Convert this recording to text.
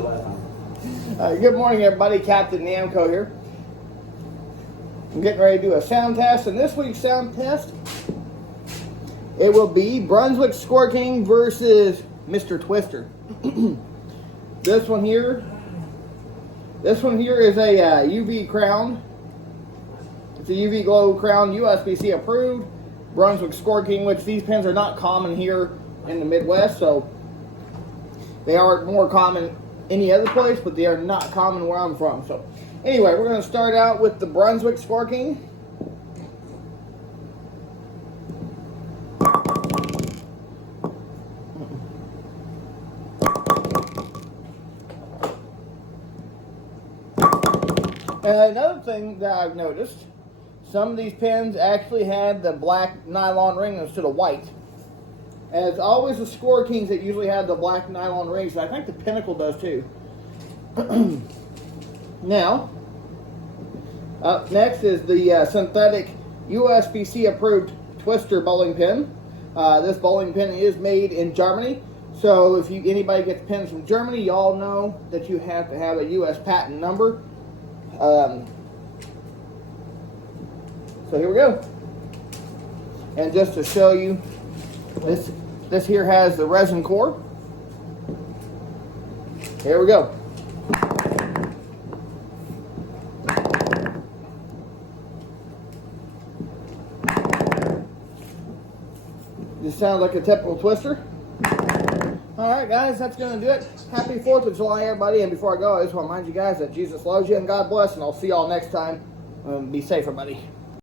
Good morning, everybody. Captain Namco here. I'm getting ready to do a sound test, and this week's sound test, it will be Brunswick Score King versus Mr. Twister. This one here is a UV crown. It's a UV glow crown, USPC approved. Brunswick Score King, which these pens are not common here in the Midwest, so they are more common any other place, but they are not common where I'm from. So anyway, we're going to start out with the Brunswick Score King. And another thing that I've noticed, some of these pens actually had the black nylon ring instead of white. And it's always the Score Kings that usually have the black nylon rings. I think the Pinnacle does too. Now, up next is the synthetic USPC approved Twister bowling pin. This bowling pin is made in Germany. So if anybody gets pins from Germany, y'all know that you have to have a US patent number. So here we go. And just to show you, this here has the resin core. Here we go. Just sounds like a typical Twister. Alright guys, that's going to do it. Happy 4th of July everybody, and before I go, I just want to remind you guys that Jesus loves you and God bless, and I'll see y'all next time. Be safe everybody.